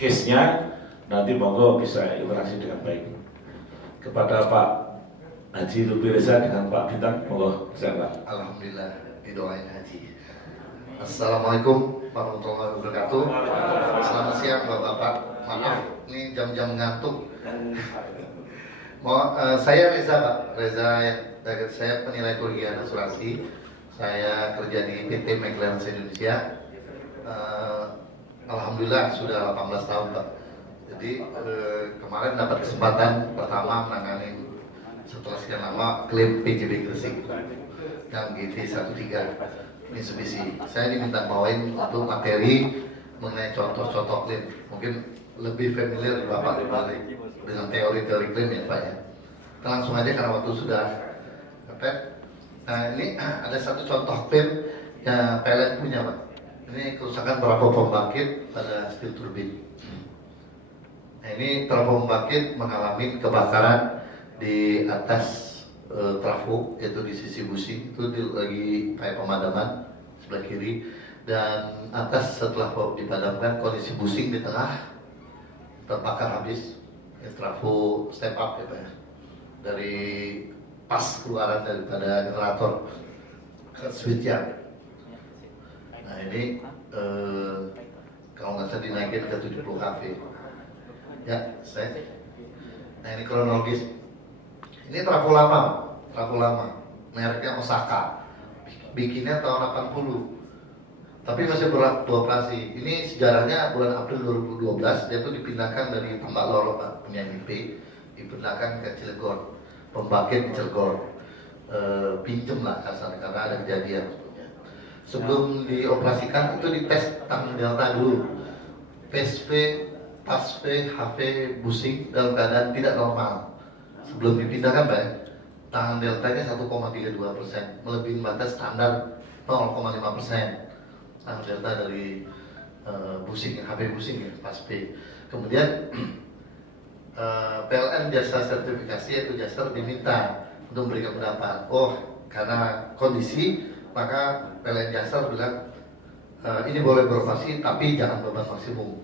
case-nya, nanti monggo bisa interaksi dengan baik. Kepada Pak Haji Lutfi Reza dengan Pak Bintang, monggo silakan. Alhamdulillah didoain Haji. Assalamualaikum warahmatullahi wabarakatuh. Selamat siang Bapak-bapak. Maaf, ini jam-jam ngantuk. Saya Reza Pak, saya penilai kerugian asuransi. Saya kerja di PT McLaren Indonesia. Alhamdulillah sudah 18 tahun Pak. Jadi kemarin dapat kesempatan pertama menangani setelah sekian lama klaim PJB Gresik yang GT13 Mitsubishi. Saya diminta bawain untuk materi mengenai contoh-contoh klaim. Mungkin lebih familiar Bapak dengan teori-teori klaim ya Pak ya. Kita langsung aja karena waktu sudah mepet. Nah ini ada satu contoh klaim yang PLN punya Pak. Ini kerusakan trafo pembangkit pada steel turbin. Nah ini trafo pembangkit mengalami kebakaran di atas trafo, yaitu di sisi busi itu lagi kayak pemadaman sebelah kiri, dan atas setelah dipadamkan kondisi busing di tengah terbakar habis. Ya, trafo step up ya Pak ya, dari pas keluaran daripada generator ke switch-nya. Nah ini kalau nggak salah dinaikin ke 70 kV ya saya. Nah ini kronologis. Ini trafo lama, mereknya Osaka, bikinnya tahun 80, tapi masih beroperasi. Ini sejarahnya bulan April 2012 dia tuh dipindahkan dari Tambak Loro Pak, punya MP, dipindahkan ke Cilegon, pembangkit di Cilegon, pinjem lah kasarnya karena ada kejadian. Sebelum dioperasikan itu dites tanggal delta dulu, PSV, PASV, HV, busing dalam keadaan tidak normal. Sebelum dipindahkan Pak, tangan deltanya 1,32%, melebihi batas standar 0,5%. Tangan delta dari busing, HV busing ya, PASV. Kemudian PLN jasa sertifikasi yaitu Jaser diminta untuk memberikan pendapat. Oh, karena kondisi maka PLN Jaser bilang ini boleh beroperasi tapi jangan beban maksimum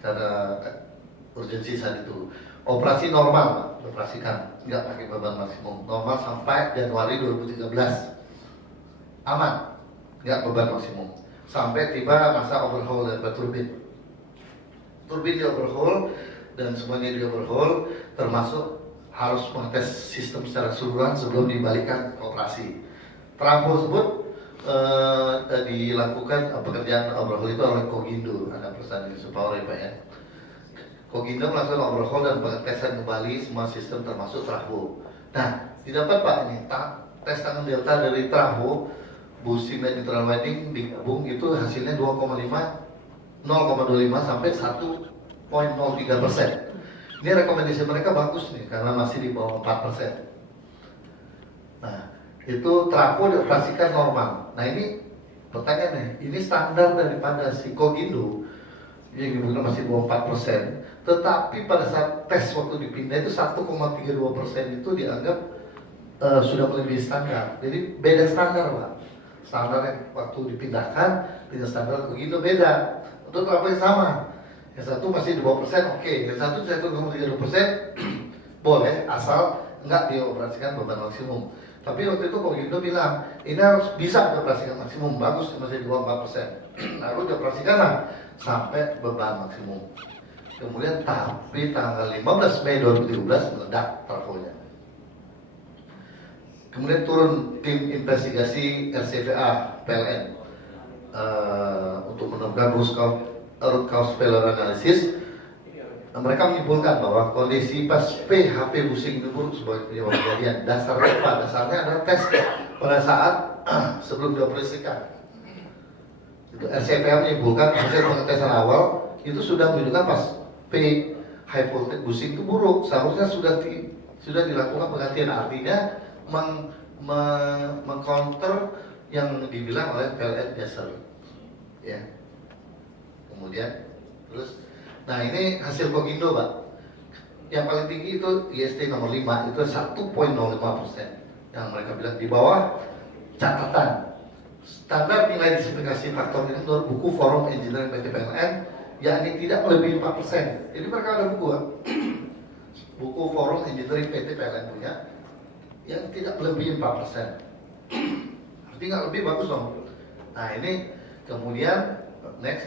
karena urgensi saat itu. Operasi normal operasikan, nggak pakai beban maksimum, normal sampai Januari 2013 aman, nggak beban maksimum sampai tiba masa overhaul dari turbin di overhaul dan semuanya di overhaul, termasuk harus mengetes sistem secara keseluruhan sebelum dibalikan ke operasi. Trafo tersebut dilakukan pekerjaan overhaul itu oleh Kogindo, ada perusahaan di Power ya Pak ya. Kogindo melakukan overhaul dan pengetesan kembali semua sistem termasuk trafo. Nah, didapat Pak ini tes tangan delta dari trafo, busing dan neutral winding digabung itu hasilnya 0,25 sampai 1,03%. Ini rekomendasi mereka bagus nih karena masih di bawah 4%. Nah, itu trafo dioperasikan normal. Nah ini pertanyaannya, ini standar daripada si Kogindo yang dibutuhkan masih bawah 4%, tetapi pada saat tes waktu dipindah itu 1,32% itu dianggap sudah melebihi standar. Jadi beda standar Pak. Standar yang waktu dipindahkan dengan standar Kogindo beda. Untuk trafo yang sama, yang satu masih di bawah persen, oke. Yang satu 1,32% boleh asal nggak dioperasikan beban maksimum. Tapi waktu itu Kogindo bilang ini harus bisa dioperasikan maksimum, bagus masih di bawah 4%. Lalu dioperasikan lah sampai beban maksimum. Kemudian tapi tanggal 15 Mei 2017 meledak trafonya. Kemudian turun tim investigasi RCVA PLN untuk menemukan root cause failure analysis. Mereka menyimpulkan bahwa kondisi pas PHP busing itu buruk sebagai penyebab kejadian. Dasarnya apa? Dasarnya adalah tes pada saat sebelum dioperasikan. Itu RCPA menyimpulkan hasil pengetesan awal itu sudah menunjukkan pas P high voltage busing itu buruk. Seharusnya sudah dilakukan penggantian, artinya mengcounter yang dibilang oleh PLN Jaser. Ya. Kemudian terus. Nah ini hasil Kogindo Pak. Yang paling tinggi itu IST nomor 5 itu 1,05%. Yang mereka bilang di bawah catatan. Standar nilai diversifikasi faktor ini menurut buku Forum Engineering PT PLN yakni tidak melebihi 4%. Jadi mereka ada buku, buku Forum Engineering PT PLN punya, yang tidak melebihi 4%. Artinya nggak lebih, bagus dong. Nah ini kemudian next,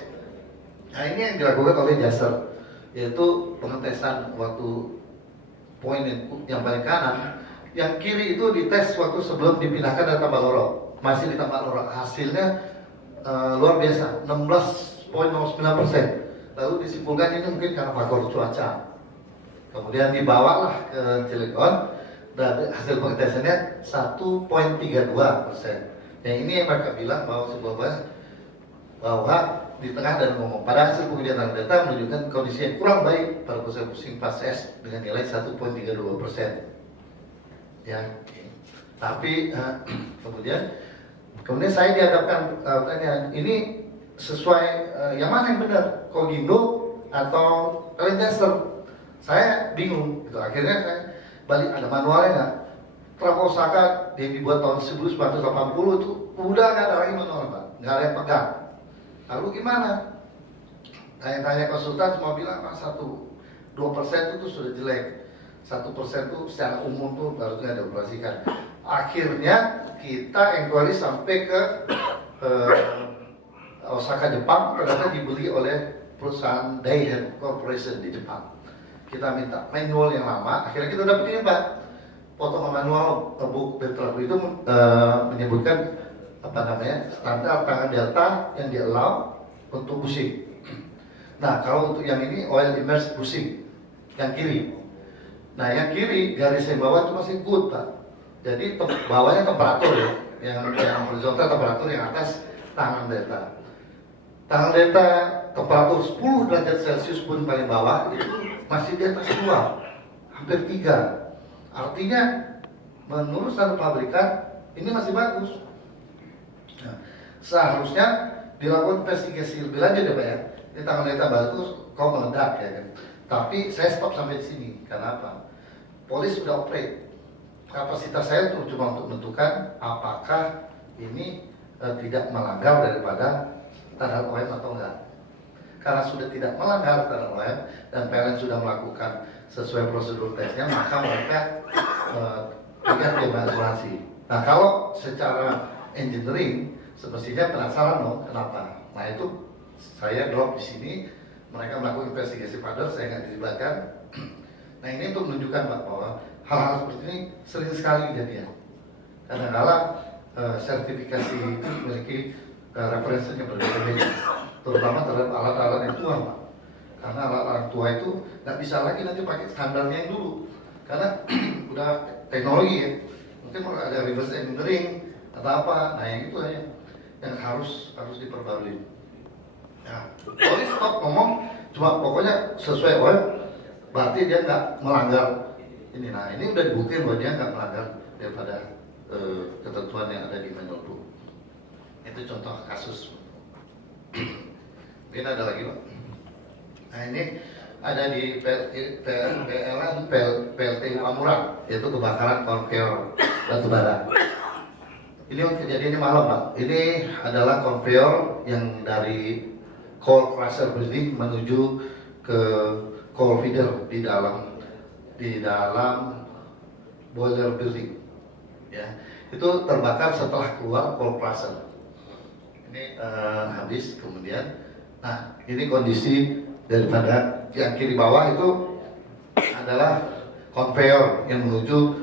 nah ini yang dilakukan oleh Jaser, yaitu pengetesan waktu poin yang paling kanan, yang kiri itu dites waktu sebelum dipindahkan dari tambak lorok, masih di tambak lorok, hasilnya luar biasa, 16,09%. Lalu disimpulkan ini mungkin karena faktor cuaca. Kemudian dibawalah ke Cilegon dan hasil pengetesannya 1,32%. Yang ini yang mereka bilang bahwa di tengah dan ngomong pada hasil penelitian data menunjukkan kondisi yang kurang baik pada proses pusing pas S dengan nilai 1,32%. Ya, tapi kemudian saya dihadapkan pertanyaan ini sesuai yang mana yang benar, Kogindo atau Jaser? Saya bingung gitu. Akhirnya saya balik, ada manualnya nggak? Trafo Osaka yang dibuat tahun 1980 itu udah nggak ada lagi manual, Pak, nggak ada yang pegang. Lalu gimana? Tanya-tanya konsultan semua bilang 1-2% itu sudah jelek, 1% itu secara umum tuh harusnya dioperasikan. Akhirnya kita inquiry sampai ke Osaka Jepang, ternyata dibeli oleh perusahaan Daihen Corporation di Jepang. Kita minta manual yang lama, akhirnya kita dapetin, Pak. Potongan manual book Delta itu menyebutkan standar tangan delta yang di-allow untuk busing. Nah kalau untuk yang ini oil immersed busing yang kiri. Nah yang kiri garis yang bawah itu masih good, Pak. Jadi bawahnya temperatur ya, yang horizontal temperatur, yang atas tangan delta. Tangan delta temperatur 10 derajat Celcius pun paling bawah itu masih di atas 2, hampir 3. Artinya menurut standar pabrikan ini masih bagus. Nah, seharusnya dilakukan investigasi lebih lanjut ya, Pak ya. Ini tangan delta bagus kok meledak ya kan. Tapi saya stop sampai di sini. Kenapa? Polis sudah operate. Kapasitas saya itu cuma untuk menentukan apakah ini tidak melanggar daripada standar OM atau enggak. Karena sudah tidak melanggar standar OM dan PLN sudah melakukan sesuai prosedur tesnya, maka mereka tidak bebas asuransi. Nah kalau secara engineering semestinya penasaran dong kenapa. Nah itu saya drop di sini, mereka melakukan investigasi padahal saya nggak dilibatkan. Nah ini untuk menunjukkan, Pak, bahwa hal-hal seperti ini sering sekali kejadian. Kadang-kadang sertifikasi itu memiliki referensinya berbeda-beda, terutama terhadap alat-alat yang tua, Pak. Karena alat-alat tua itu nggak bisa lagi nanti pakai standarnya yang dulu, karena udah teknologi ya. Mungkin kalau ada reverse engineering atau apa, nah yang itu aja yang harus diperbarui. Nah, polis stop ngomong, cuma pokoknya sesuai OM, berarti dia nggak melanggar ini. Nah ini udah dibuktiin bahwa dia nggak melanggar daripada ketentuan yang ada di manual book. Itu contoh kasus. Mungkin ada lagi, Pak. Nah ini ada di PLN PLTU Pamulang, yaitu kebakaran konveyor batubara. Ini kejadiannya malam, Pak. Ini adalah konveyor yang dari coal crusher building menuju ke coal feeder di dalam boiler building. Ya, itu terbakar setelah keluar coal crusher. Ini habis kemudian. Nah, ini kondisi daripada yang kiri bawah itu adalah konveyor yang menuju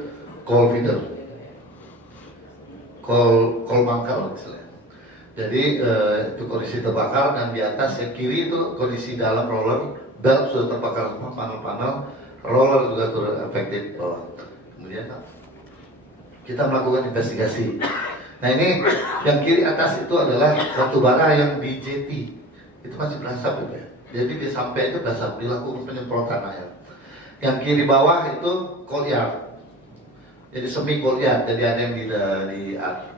coal feeder, coal bunker misalnya. Jadi itu kondisi terbakar, dan di atas yang kiri itu kondisi dalam roller belt sudah terbakar semua, panel-panel roller juga turut affected bawah. Kemudian kita melakukan investigasi. Nah ini yang kiri atas itu adalah batu bara yang di jeti, itu masih berasap ya. Jadi di sampai itu berasap, dilakukan penyemprotan air. Yang kiri bawah itu courtyard, jadi semi courtyard, jadi ada yang di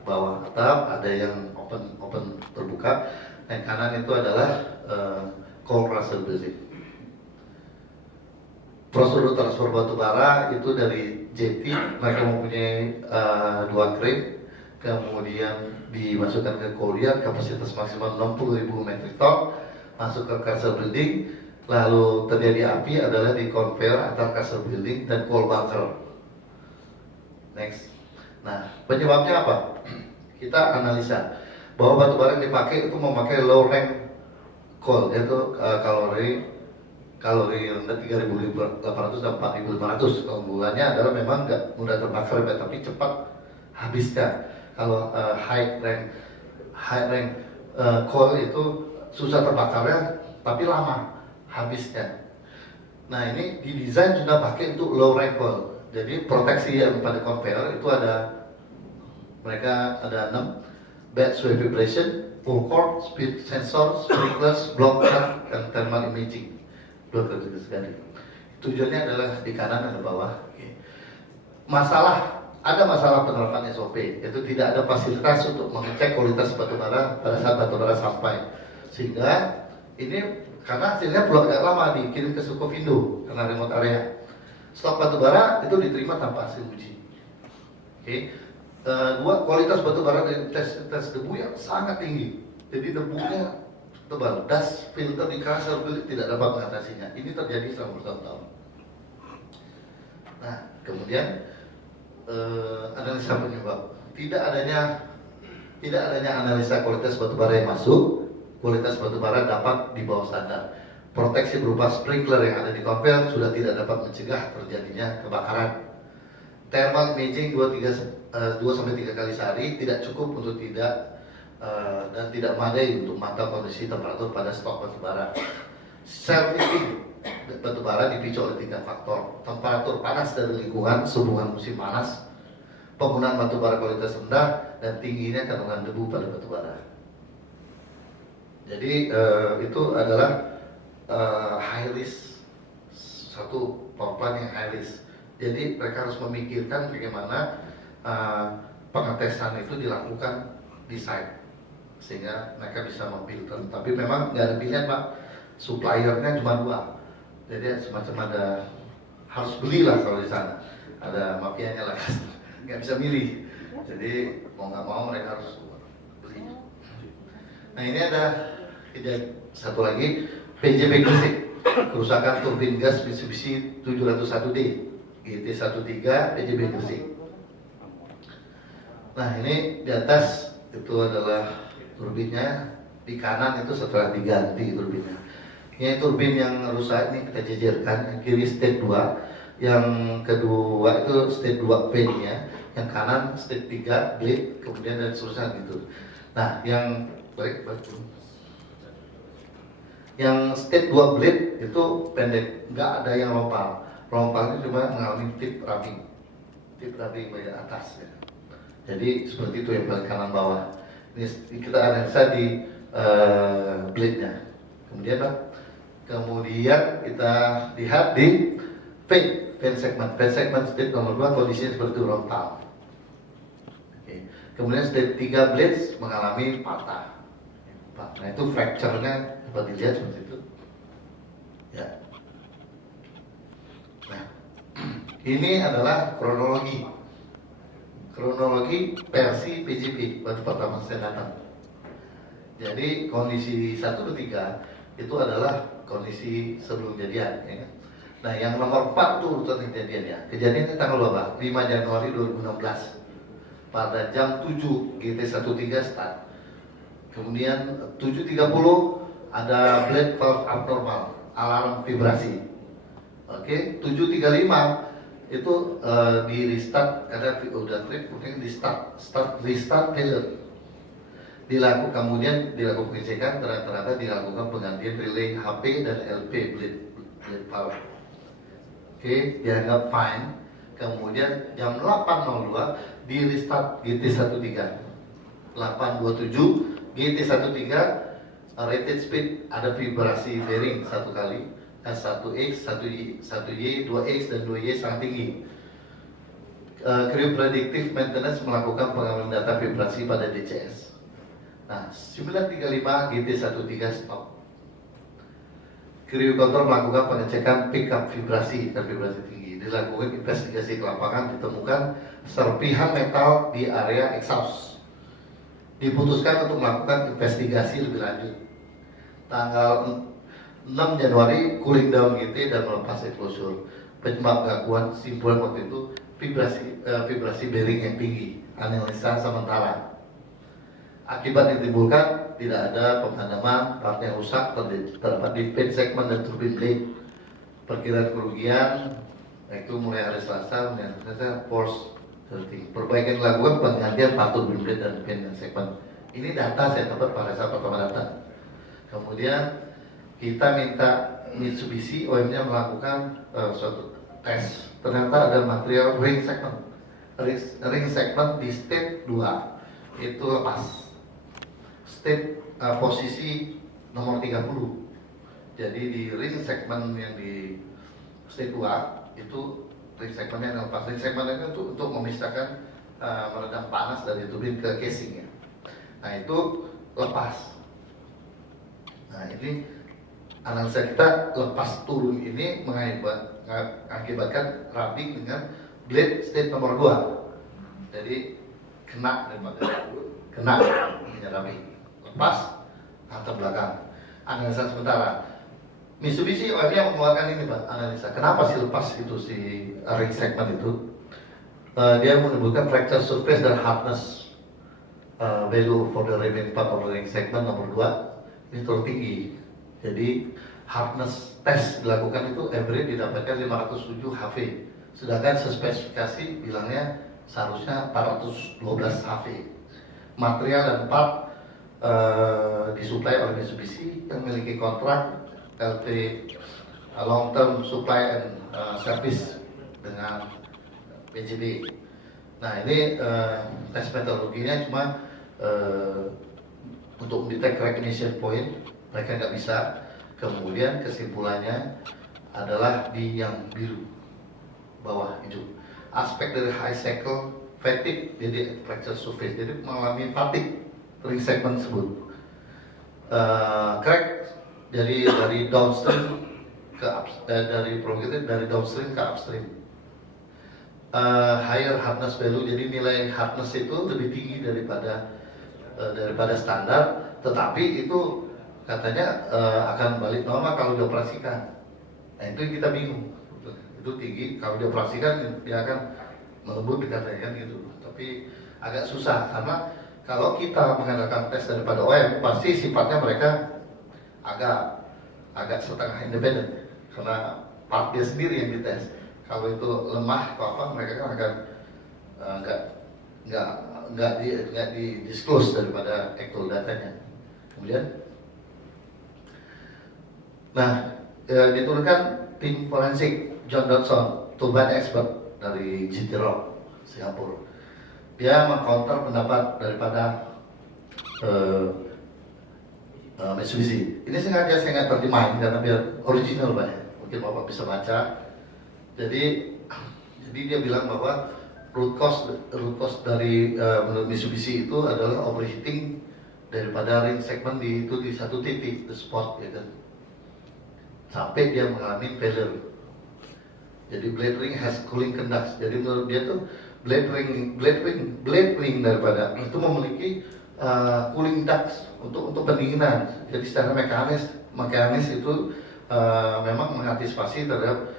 bawah atap, ada yang open terbuka. Yang kanan itu adalah coal crusher building. Prosedur transfer batu bara itu dari jeti, mereka mempunyai 2 crane, kemudian dimasukkan ke courtyard, kapasitas maksimal 60.000 metrik ton. masuk ke castle building, lalu terjadi api adalah di conveyor antara castle building dan coal bunker. Next. Nah, penyebabnya apa? Kita analisa bahwa batu bara yang dipakai itu memakai low rank coal, yaitu kalori rendah 3.800 dan 4.500. Keunggulannya adalah memang nggak mudah terbakar, tapi cepat habisnya. Kalau high rank coal itu susah terbakarnya, tapi lama habisnya. Nah, ini didesain sudah pakai untuk low rank coal. Jadi proteksi yang pada conveyor itu mereka ada 6: bed sway vibration, pull cord, speed sensor, sprinklers, blocker, dan thermal imaging. Blocker juga sekali. Tujuannya adalah di kanan dan di bawah. Ada masalah penerapan SOP, yaitu tidak ada fasilitas untuk mengecek kualitas batubara pada saat batubara sampai. Sehingga ini karena hasilnya belum agak lama dikirim ke Sukovindo karena remote area. Stok batubara itu diterima tanpa hasil uji. Dua, kualitas batubara dari tes debu yang sangat tinggi. Jadi debunya tebal, dust filter di castle tidak dapat mengatasinya. Ini terjadi selama bertahun-tahun. Nah, kemudian analisa penyebab. Tidak adanya analisa kualitas batubara yang masuk. Kualitas batubara dapat di bawah standar. Proteksi berupa sprinkler yang ada di conveyor sudah tidak dapat mencegah terjadinya kebakaran. Thermal imaging 2-3 kali sehari tidak cukup untuk dan tidak memadai untuk memantau kondisi temperatur pada stok batubara. Self-heating batubara dipicu oleh 3 faktor: temperatur panas dari lingkungan sehubungan musim panas, penggunaan batubara kualitas rendah, dan tingginya kandungan debu pada batubara. Jadi itu adalah high risk, satu power plant yang high risk. Jadi mereka harus memikirkan bagaimana pengetesan itu dilakukan di site sehingga mereka bisa memfilter. Tapi memang nggak ada pilihan, Pak. Suppliernya cuma 2, jadi semacam harus belilah kalau di sana. Ada mafianya lah, nggak bisa milih. Jadi mau nggak mau mereka harus beli. Nah, ini ada satu lagi, PJB Gresik, kerusakan turbin gas Mitsubishi 701D GT13 PJB Gresik. Nah, ini di atas itu adalah turbinnya, di kanan itu setelah diganti turbinnya. Ini turbin yang rusak ini kita jejerkan, yang kiri stage 2, yang kedua itu stage 2 fan-nya, yang kanan stage 3 blade, kemudian dan seterusnya gitu. Nah, yang stage 2 blade itu pendek, nggak ada yang rompal. Rompalnya cuma mengalami tip rubbing bagian atas ya. Jadi seperti itu yang paling kanan bawah. Ini kita analisa di blade-nya. Kemudian kita lihat di fan segment stage nomor 2 kondisinya seperti itu, rompal. Kemudian stage 3 blades mengalami patah. Nah, itu fracture-nya dapat dilihat seperti itu. Ya. Nah, ini adalah kronologi versi PJP waktu pertama saya datang. Jadi kondisi 1-3 itu adalah kondisi sebelum kejadian. Ya. Nah, yang nomor 4 itu urutan kejadiannya. Kejadiannya tanggal berapa? 5 Januari 2016 pada jam 7 GT13 start. Kemudian 7.30 ada blade valve abnormal, alarm vibrasi. Oke, 7.35 itu di restart karena udah trip, kemudian di restart failure. Kemudian dilakukan pengecekan, ternyata dilakukan penggantian relay HP dan LP blade valve. Oke, dianggap fine. Kemudian jam 8.02 di restart GT13 827 GT13 rated speed ada vibrasi bearing 1 kali, 1X, 1Y, 2X dan 2Y sangat tinggi. Crew predictive maintenance melakukan pengambilan data vibrasi pada DCS. Nah, 935 GT13 stop. Crew control melakukan pengecekan pickup vibrasi dan vibrasi tinggi. Dilakukan investigasi ke lapangan, ditemukan serpihan metal di area exhaust. Diputuskan untuk melakukan investigasi lebih lanjut. tanggal 6 Januari cooling down GT dan melepas enclosure. Penyebab gangguan simpulan waktu itu vibrasi bearing yang tinggi, analisa sementara. Akibat yang ditimbulkan tidak ada pemadaman, part yang rusak terdapat di fan segment dan turbine blade. Perkiraan kerugian itu mulai hari Selasa menyatakan force 30. Perbaikan dilakukan penggantian part turbine blade dan fan segment. Ini data saya dapat pada saat pertama datang. Kemudian kita minta Mitsubishi OEM-nya melakukan suatu tes. Ternyata ada material ring segment. Ring segment di state 2 itu lepas. State posisi nomor 30. Jadi di ring segment yang di state 2 itu ring segmentnya yang lepas. Ring segmentnya itu untuk memisahkan meredam panas dari turbin ke casingnya. Nah itu lepas. Nah ini analisa kita lepas turun ini mengakibatkan rubbing dengan blade state nomor 2. Jadi kena rubbing, lepas hantam belakang. Analisa sementara. Mitsubishi OEM-nya mengeluarkan ini Pak, analisa. Kenapa sih lepas itu si ring segment itu? Dia menimbulkan fracture surface dan hardness value for the remaining part of the ring segment nomor 2 ini terlalu tinggi. Jadi hardness test dilakukan itu average didapatkan 507 HV, sedangkan spesifikasi bilangnya seharusnya 412 HV. Material dan part disuplai oleh Mitsubishi yang memiliki kontrak LT long term supply and service dengan PJB. Nah ini tes metodologinya cuma untuk mendetek recognition point mereka nggak bisa. Kemudian kesimpulannya adalah di yang biru bawah itu aspek dari high cycle fatigue, jadi fracture surface, jadi mengalami fatigue ring segment tersebut. Crack jadi dari downstream ke dari downstream ke upstream. Higher hardness value, jadi nilai hardness itu lebih tinggi daripada standar, tetapi itu katanya akan balik normal kalau dioperasikan. Nah itu yang kita bingung, itu tinggi kalau dioperasikan dia akan melembut dikatakan gitu. Tapi agak susah karena kalau kita mengadakan tes daripada OEM pasti sifatnya mereka agak setengah independen karena part dia sendiri yang dites. Kalau itu lemah atau apa mereka kan akan nggak di disclose daripada actual datanya. Kemudian diturunkan tim forensik John Dodson, turbine expert dari GT Rock Singapura. Dia mengcounter pendapat daripada Mitsubishi. Ini sengaja saya nggak terjemahin karena biar original Pak ya. Mungkin Bapak bisa baca. Jadi dia bilang bahwa root cause dari menurut Mitsubishi itu adalah overheating daripada ring segment di satu titik, the spot ya kan. Sampai dia mengalami failure. Jadi blade ring has cooling conducts. Jadi menurut dia tuh blade ring daripada itu memiliki cooling ducts untuk pendinginan. Jadi secara mekanis itu memang mengantisipasi terhadap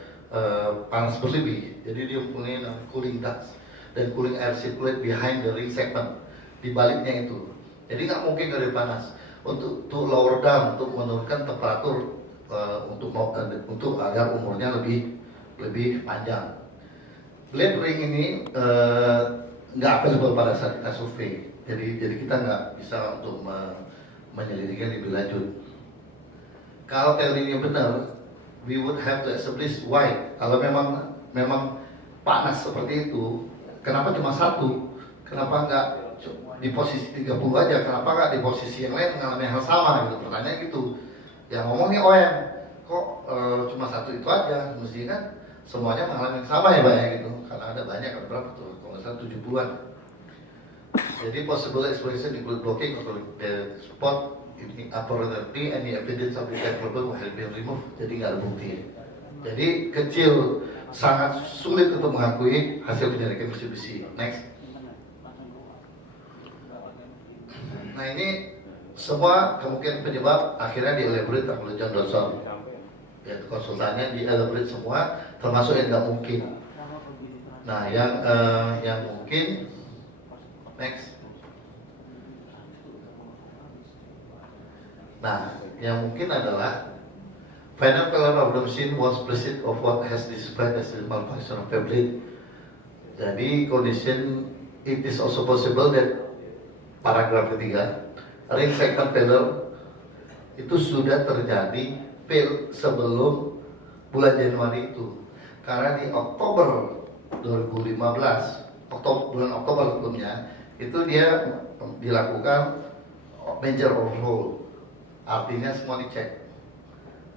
panas berlebih. Jadi dia mempunyai cooling ducts dan cooling air circulate behind the ring segment di baliknya itu. Jadi nggak mungkin dari panas untuk lower down, untuk menurunkan temperatur untuk agar umurnya lebih panjang. Blade ring ini nggak available pada saat kita survei, jadi kita nggak bisa untuk menyelidiki lebih lanjut. Kalau teorinya benar, we would have to establish why. Kalau memang panas seperti itu, kenapa cuma satu? Kenapa nggak di posisi 30 aja? Kenapa nggak di posisi yang lain mengalami hal sama? Gitu. Pertanyaan gitu. Yang ngomongnya OEM, kok cuma satu itu aja? Mestinya kan semuanya mengalami sama ya Pak ya gitu. Karena ada banyak, ada berapa tuh? Kalau nggak salah 70-an. Jadi possible explanation include blocking of the spot apparently any evidence of the problem will be removed. Jadi nggak ada bukti. Jadi kecil, sangat sulit untuk mengakui hasil penyelidikan Mitsubishi. Next. Nah ini semua kemungkinan penyebab akhirnya di-elaborate oleh John Dodson. Ya, konsultannya di-elaborate semua, termasuk yang nggak mungkin. Nah, yang mungkin, next. Nah, yang mungkin adalah final failure of the machine was present of what has described as the malfunction of the blade. Jadi condition it is also possible that paragraf ketiga ring segment failure itu sudah terjadi fail sebelum bulan Januari itu, karena di Oktober 2015 bulan Oktober sebelumnya itu dia dilakukan major overhaul, artinya semua dicek,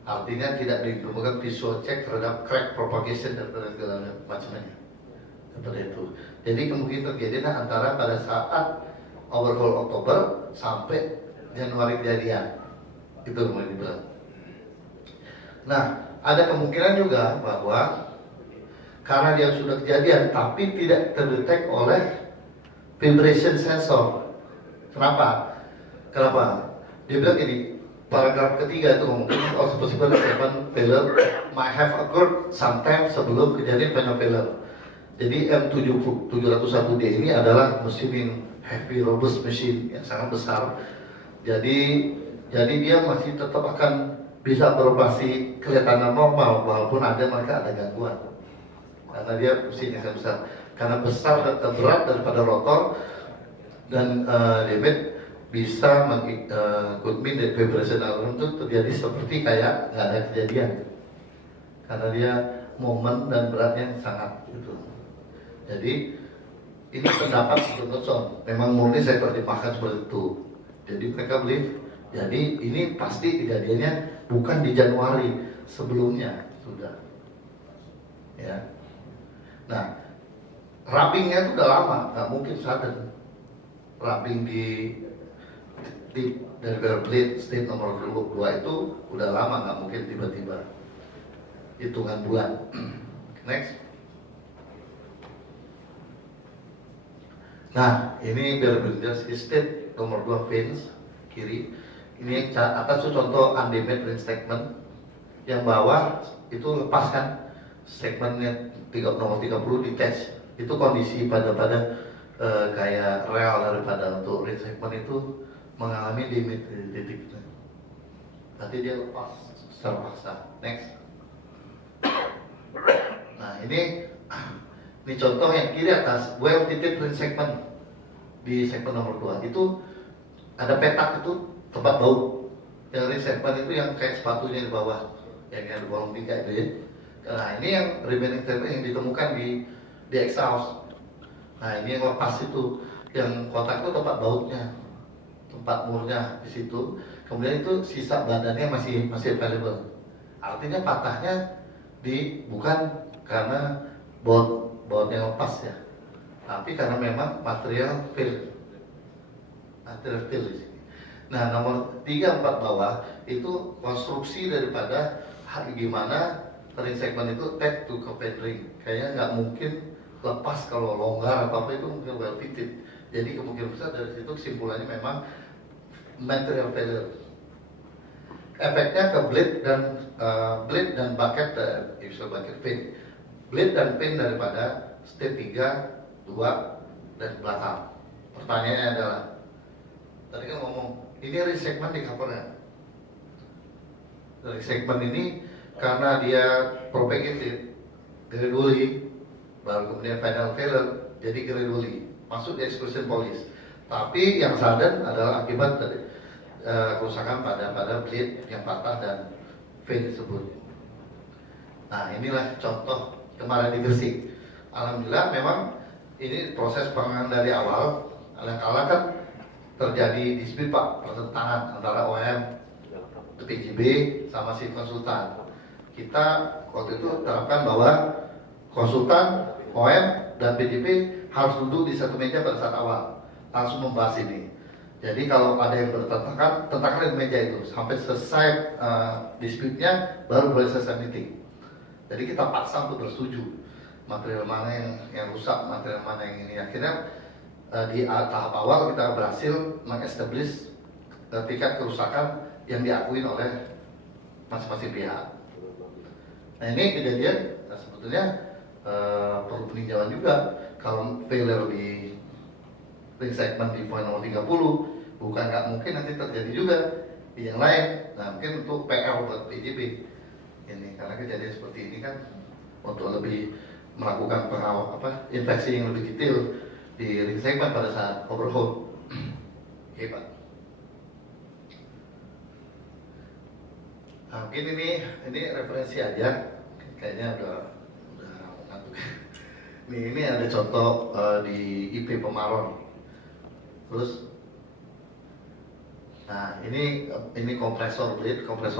artinya tidak ditemukan visual check terhadap crack propagation dan segala macamnya seperti itu. Jadi kemungkinan terjadi antara pada saat overhaul Oktober sampai Januari kejadian itu kemudian dibilang. Nah, ada kemungkinan juga bahwa karena dia sudah kejadian tapi tidak terdetek oleh vibration sensor. Kenapa? Dia bilang ini, paragraf ketiga itu ngomong also possible event failure might have occurred sometime sebelum kejadian final failure. Jadi M701D ini adalah mesin yang heavy robust machine yang sangat besar. Jadi dia masih tetap akan bisa beroperasi kelihatan normal walaupun mereka ada gangguan. Karena dia mesinnya sangat besar. Karena besar dan berat daripada rotor dan limit bisa could mean that vibration alarm itu terjadi seperti kayak nggak ada kejadian. Karena dia momen dan beratnya sangat gitu. Jadi ini pendapat Johnson. Memang murni saya terjemahkan seperti itu. Jadi mereka believe. Jadi ini pasti kejadiannya bukan di Januari, sebelumnya sudah. Ya. Nah, rubbingnya itu udah lama, nggak mungkin sudden. Rubbing dari blade state nomor 2 itu udah lama, nggak mungkin tiba-tiba. Hitungan bulan. Next. Nah, ini biar jelas state nomor 2 fins kiri. Ini atas contoh undamaged ring segment. Yang bawah itu lepas kan segmentnya nomor 30 detach. Itu kondisi pada kayak real daripada untuk ring segment itu mengalami limit titiknya. Berarti dia lepas secara paksa. Next. Nah, ini contoh yang kiri atas well fitted ring segment di segmen nomor 2 itu ada petak itu tempat bau. Yang ring segment itu yang kayak sepatunya di bawah, yang ada bolong 3 itu ya. Nah, ini yang remaining segment yang ditemukan di exhaust. Nah, ini yang lepas itu, yang kotak itu tempat bautnya, tempat murnya di situ. Kemudian itu sisa badannya masih available. Artinya patahnya bukan karena bautnya lepas ya, tapi karena memang material fill di sini. Nah, nomor 3, 4 bawah itu konstruksi daripada gimana ring segment itu tack to coupling ring. Kayaknya nggak mungkin lepas kalau longgar apa itu mungkin well fitted. Jadi kemungkinan besar dari situ kesimpulannya memang material failure. Efeknya ke blade dan bucket pin. Blade dan pin daripada state 3, 2 dan belakang. Pertanyaannya adalah, tadi kan ngomong ini ring segment di covernya. Ring segment ini karena dia propagated gradually, baru kemudian final failure, jadi gradually masuk di exclusion policy. Tapi yang sudden adalah akibat dari kerusakan pada blade yang patah dan fin tersebut. Nah, inilah contoh kemarin di Gresik. Alhamdulillah memang ini proses penanganan dari awal. Kadang-kadang kan terjadi dispute Pak, pertentangan antara OEM, PJB sama si konsultan. Kita waktu itu terapkan bahwa konsultan, OEM dan PJB harus duduk di satu meja pada saat awal, langsung membahas ini. Jadi kalau ada yang bertentangan, tentangkan di meja itu sampai selesai dispute-nya, baru boleh selesai meeting. Jadi kita paksa untuk bersetuju material mana yang rusak, material mana yang ini. Akhirnya di tahap awal kita berhasil meng-establish tingkat kerusakan yang diakui oleh masing-masing pihak. Nah ini kejadian sebetulnya perlu peninjauan juga. Kalau failure di ring segment di poin nomor 30, bukan nggak mungkin nanti terjadi juga di yang lain. Nah mungkin untuk PR buat PJB ini, karena kejadian seperti ini kan untuk lebih melakukan infeksi yang lebih detail di ring segment pada saat overhaul. Oke Pak. Nah, mungkin ini referensi aja, kayaknya udah ngantuk. Ini ada contoh di IP Pemaron. Terus, nah ini kompresor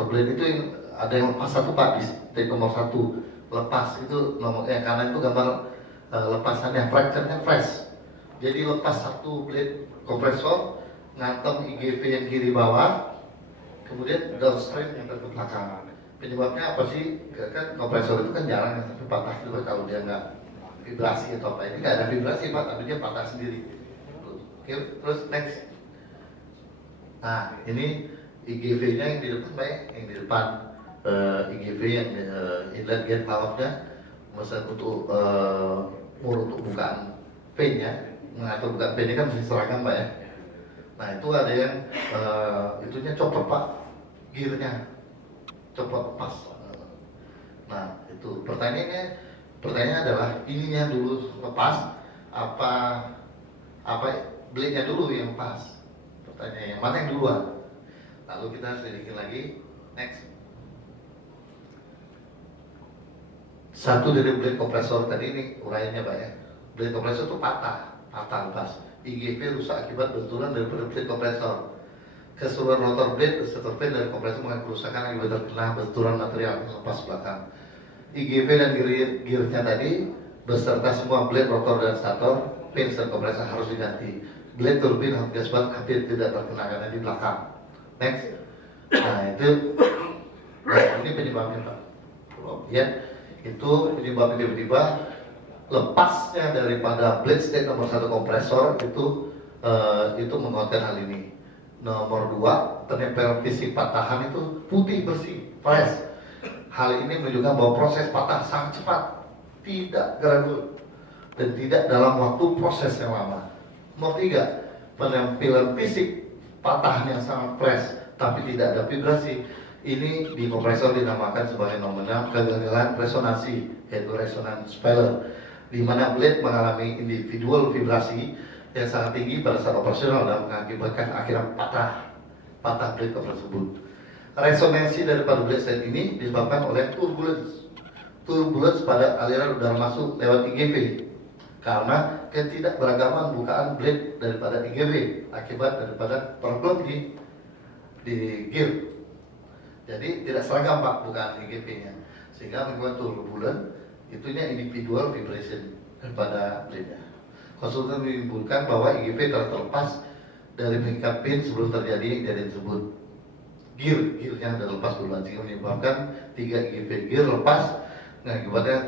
blade itu ada yang lepas satu Pak di titik nomor 1 lepas itu nomornya, karena itu gambar lepasannya fracture-nya fresh. Jadi lepas satu blade kompresor ngantem IGV yang kiri bawah, kemudian downstream yang ke belakang. Penyebabnya apa sih? Kan kompresor itu kan jarang yang sampai patah juga kalau dia nggak vibrasi atau apa. Ini nggak ada vibrasi Pak, tapi dia patah sendiri. Oke, terus next. Nah ini IGV-nya yang di depan Pak, yang di depan IGV yang inlet gate valve-nya, misalnya untuk untuk bukaan pin-nya, mengatur bukaan pin-nya kan mesti seragam Pak ya. Nah itu ada yang itunya copot Pak, gearnya copot lepas. Nah itu pertanyaannya adalah ininya dulu lepas apa blade-nya dulu yang lepas? Pertanyaannya mana yang duluan? Lalu kita selidikin lagi. Next. Satu dari blade kompresor tadi ini uraiannya Pak ya. Blade kompresor itu patah lepas. IGV rusak akibat benturan dari blade kompresor. Keseluruhan rotor blade beserta pin dari kompresor mengalami kerusakan akibat terkena benturan material lepas belakang. IGV dan gearnya tadi beserta semua blade, rotor dan stator, pin dan kompresor harus diganti. Blade turbin hampir tidak terkena karena di belakang. Next. Nah itu, ini penyebabnya Pak. Ya, itu penyebabnya tiba-tiba lepasnya daripada blade state nomor 1 kompresor itu mengonten hal ini. Nomor 2, penempel fisik patahan itu putih bersih, fresh. Hal ini menunjukkan bahwa proses patah sangat cepat, tidak gradual, dan tidak dalam waktu proses yang lama. Nomor 3, penampilan fisik patahan yang sangat fresh, tapi tidak ada vibrasi. Ini di kompresor dinamakan sebagai fenomena kegagalan resonansi, yaitu resonance failure, di mana blade mengalami individual vibrasi yang sangat tinggi pada saat operasional dan mengakibatkan akhirnya patah blade tersebut. Resonansi daripada blade set ini disebabkan oleh turbulence pada aliran udara masuk lewat IGV karena ketidakberagaman bukaan blade daripada IGV akibat daripada problem di gear. Jadi tidak seragam Pak bukaan IGV-nya, sehingga menggunakan turbulence itunya individual vibration daripada blade-nya. Konsultan menyimpulkan bahwa IGV telah terlepas dari mengikat pin sebelum terjadi kejadian tersebut. Gearnya sudah lepas duluan, sehingga menyebabkan 3 IGV gear lepas mengakibatkan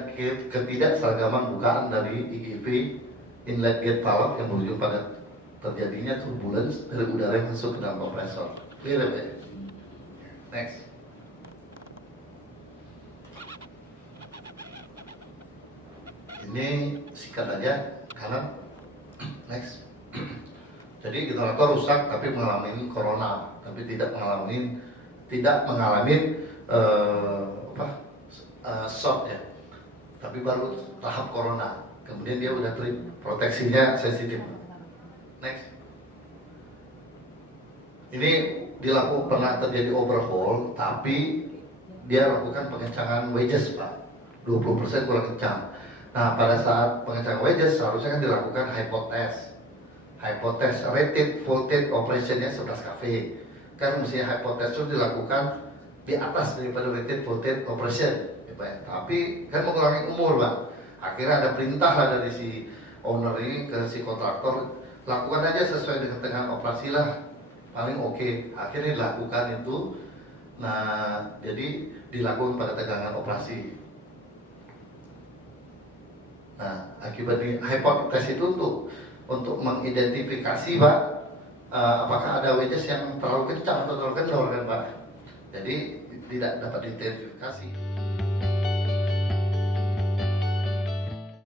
ketidakseragaman bukaan dari IGV inlet gate valve yang berujung pada terjadinya turbulence dari udara yang masuk ke dalam kompresor. Clear ya? Next. Ini sikat aja kanan. Next. Jadi generator rusak tapi mengalami corona, tapi tidak mengalami shock ya. Tapi baru tahap corona. Kemudian dia udah proteksinya sensitif. Next. Ini pernah terjadi overhaul, tapi dia lakukan pengencangan wedges Pak, 20% kurang kencang. Nah pada saat pengencangan wedges seharusnya kan dilakukan hypotes rated voltage operationnya 11 kV. Kan mesti hypotes itu dilakukan di atas daripada rated voltage operation ya, Pak. Tapi kan mengurangi umur Pak. Akhirnya ada perintah lah dari si owner ini ke si kontraktor, lakukan aja sesuai dengan tengah operasi lah, paling oke. Akhirnya dilakukan itu. Nah jadi dilakukan pada tegangan operasi. Nah, akibat di hypothesis itu untuk mengidentifikasi Pak apakah ada wedges yang terlalu kencang atau terlalu kendor kan Pak. Jadi tidak dapat diidentifikasi.